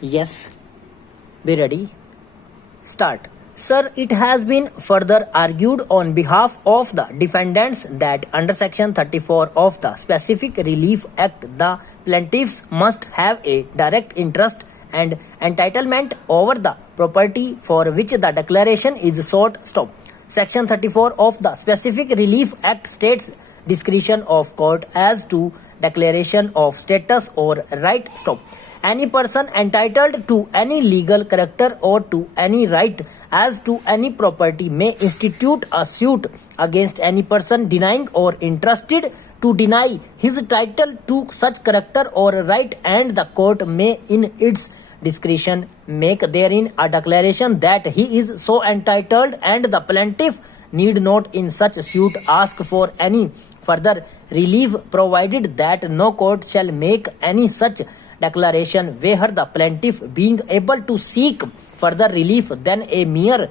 Yes, be ready. Start. Sir, it has been further argued on behalf of the defendants that under Section 34 of the Specific Relief Act, the plaintiffs must have a direct interest and entitlement over the property for which the declaration is sought. Stop. Section 34 of the Specific Relief Act states discretion of court as to declaration of status or right. Stop. Any person entitled to any legal character or to any right as to any property may institute a suit against any person denying or interested to deny his title to such character or right, and the court may in its discretion make therein a declaration that he is so entitled, and the plaintiff need not in such suit ask for any further relief, provided that no court shall make any such declaration where the plaintiff, being able to seek further relief than a mere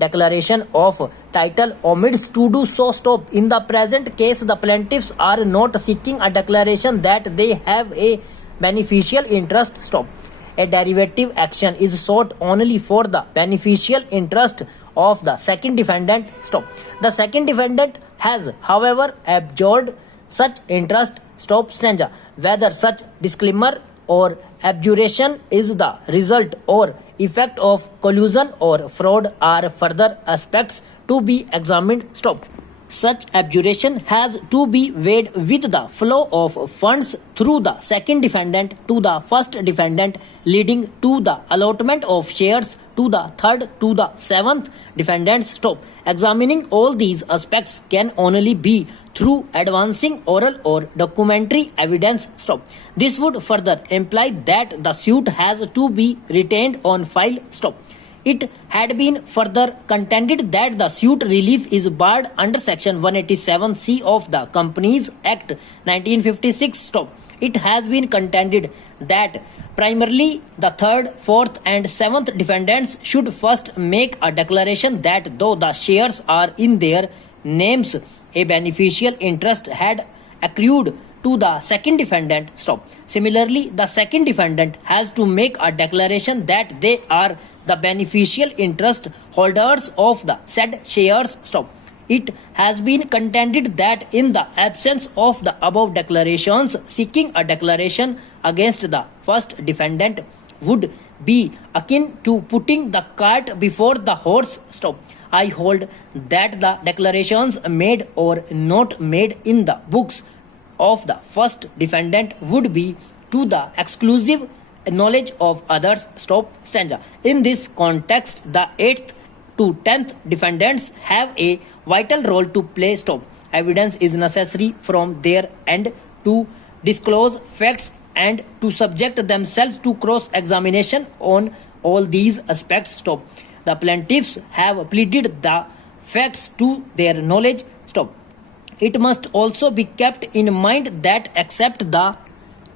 declaration of title, omits to do so. Stop. In the present case, the plaintiffs are not seeking a declaration that they have a beneficial interest. Stop. A derivative action is sought only for the beneficial interest of the second defendant. Stop. The second defendant has, however, abjured such interest. Stop stanza. Whether such disclaimer or abjuration is the result or effect of collusion or fraud are further aspects to be examined. Stop. Such abjuration has to be weighed with the flow of funds through the second defendant to the first defendant, leading to the allotment of shares to the third to the seventh defendants. Stop. Examining all these aspects can only be through advancing oral or documentary evidence. Stop. This would further imply that the suit has to be retained on file. Stop. It had been further contended that the suit relief is barred under Section 187C of the Companies Act 1956. Stop. It has been contended that primarily the third, fourth, and seventh defendants should first make a declaration that though the shares are in their names, a beneficial interest had accrued to the second defendant. Stop. Similarly, the second defendant has to make a declaration that they are the beneficial interest holders of the said shares. Stop. It has been contended that in the absence of the above declarations, seeking a declaration against the first defendant would be akin to putting the cart before the horse. Stop. I hold that the declarations made or not made in the books of the first defendant would be to the exclusive knowledge of others. Stop stanza. In this context, the 8th to 10th defendants have a vital role to play. Stop. Evidence is necessary from their end to disclose facts and to subject themselves to cross-examination on all these aspects. Stop. The plaintiffs have pleaded the facts to their knowledge. Stop. It must also be kept in mind that except the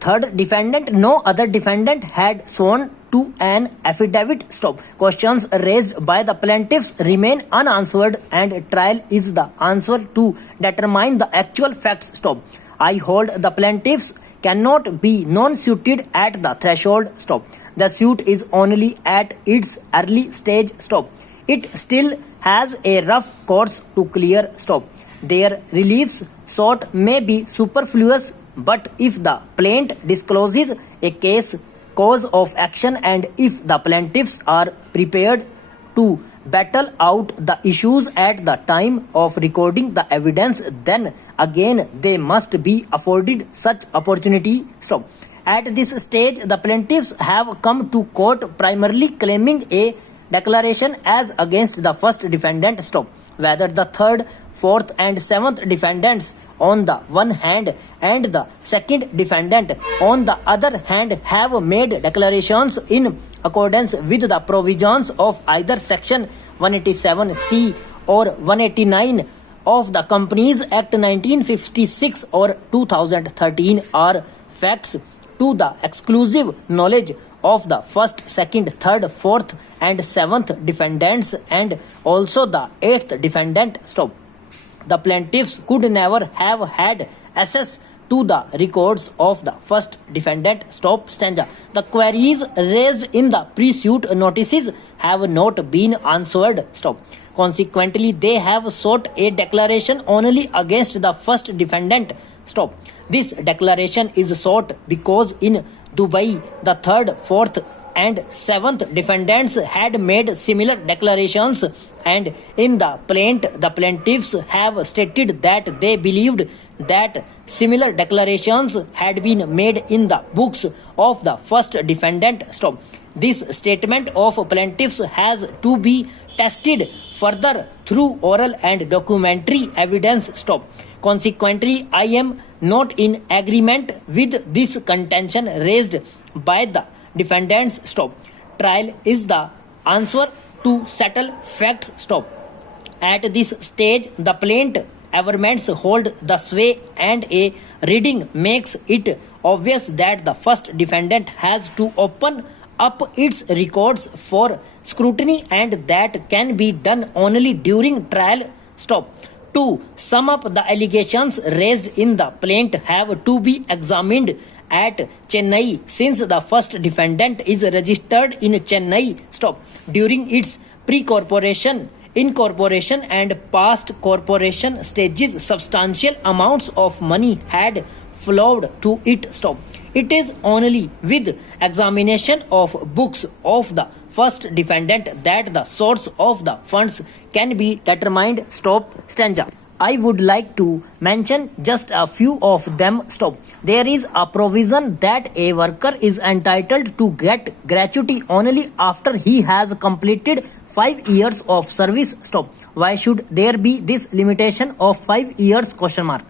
third defendant, no other defendant had sworn to an affidavit. Stop. Questions raised by the plaintiffs remain unanswered, and trial is the answer to determine the actual facts. Stop. I hold the plaintiffs cannot be non-suited at the threshold. Stop. The suit is only at its early stage. Stop. It still has a rough course to clear. Stop. Their reliefs sought may be superfluous, but if the plaintiff discloses a cause of action, and if the plaintiffs are prepared to battle out the issues at the time of recording the evidence, then again they must be afforded such opportunity. Stop. At this stage, the plaintiffs have come to court primarily claiming a declaration as against the first defendant. Stop. Whether the third, fourth, and seventh defendants on the one hand and the second defendant on the other hand have made declarations in accordance with the provisions of either Section 187C or 189 of the Companies Act 1956 or 2013 are facts to the exclusive knowledge of the first, second, third, fourth, and seventh defendants, and also the eighth defendant. Stop. The plaintiffs could never have had access to the records of the first defendant. Stop stanza. The queries raised in the pre-suit notices have not been answered. Stop. Consequently, they have sought a declaration only against the first defendant. Stop. This declaration is sought because in Dubai, the third, fourth, and seventh defendants had made similar declarations, and in the plaintiffs have stated that they believed that similar declarations had been made in the books of the first defendant. Stop. This statement of plaintiffs has to be tested further through oral and documentary evidence. Stop. Consequently, I am not in agreement with this contention raised by the defendants. Stop. Trial is the answer to settle facts. Stop. At this stage, the plaintiff arguments hold the sway, and a reading makes it obvious that the first defendant has to open up its records for scrutiny, and that can be done only during trial. Stop. To sum up, the allegations raised in the plaint have to be examined at Chennai, since the first defendant is registered in Chennai. Stop. During its pre-corporation, incorporation, and past corporation stages, substantial amounts of money had flowed to it. Stop. It is only with examination of books of the first defendant that the source of the funds can be determined. Stop stanza. I would like to mention just a few of them. Stop. There is a provision that a worker is entitled to get gratuity only after he has completed 5 years of service. Stop. Why should there be this limitation of 5 years? Question mark.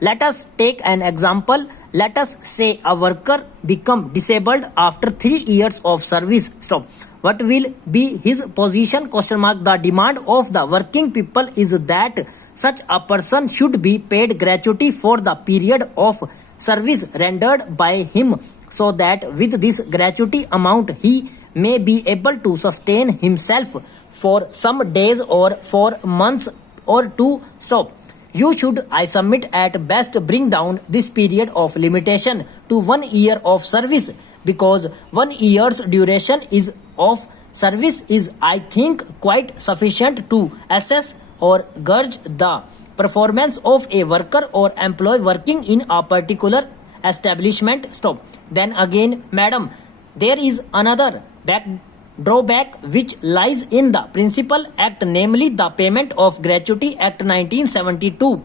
Let us take an example. Let us say a worker become disabled after 3 years of service. Stop. What will be his position? Question mark. The demand of the working people is that such a person should be paid gratuity for the period of service rendered by him, so that with this gratuity amount he may be able to sustain himself for some days or for months or two. Stop. You should, I submit, at best bring down this period of limitation to 1 year of service, because 1 year's duration is of service is, I think, quite sufficient to assess or gauge the performance of a worker or employee working in a particular establishment. Stop. Then again, madam, there is another drawback which lies in the Principal Act, namely the Payment of Gratuity Act 1972.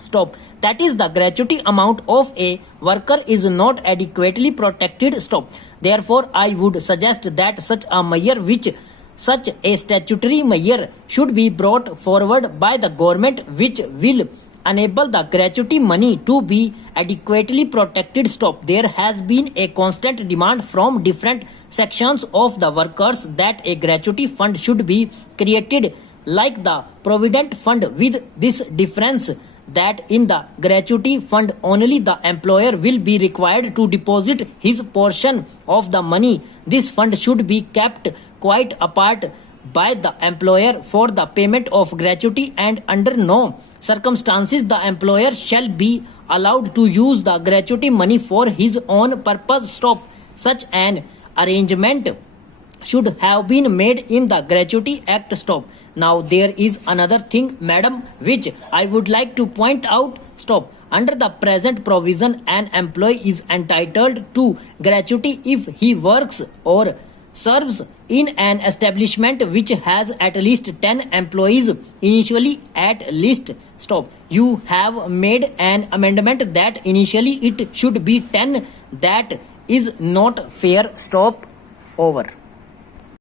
Stop. That is, the gratuity amount of a worker is not adequately protected. Stop. Therefore, I would suggest that such a statutory measure should be brought forward by the government, which will enable the gratuity money to be adequately protected. Stop. There has been a constant demand from different sections of the workers that a gratuity fund should be created like the Provident Fund, with this difference that in the gratuity fund only the employer will be required to deposit his portion of the money. This fund should be kept quite apart by the employer for the payment of gratuity, and under no circumstances the employer shall be allowed to use the gratuity money for his own purpose. Stop. Such an arrangement should have been made in the Gratuity Act. Stop. Now there is another thing, madam, which I would like to point out. Stop. Under the present provision, an employee is entitled to gratuity if he works or serves in an establishment which has at least 10 employees, initially at least. Stop. You have made an amendment that initially it should be 10. That is not fair. Stop. Over.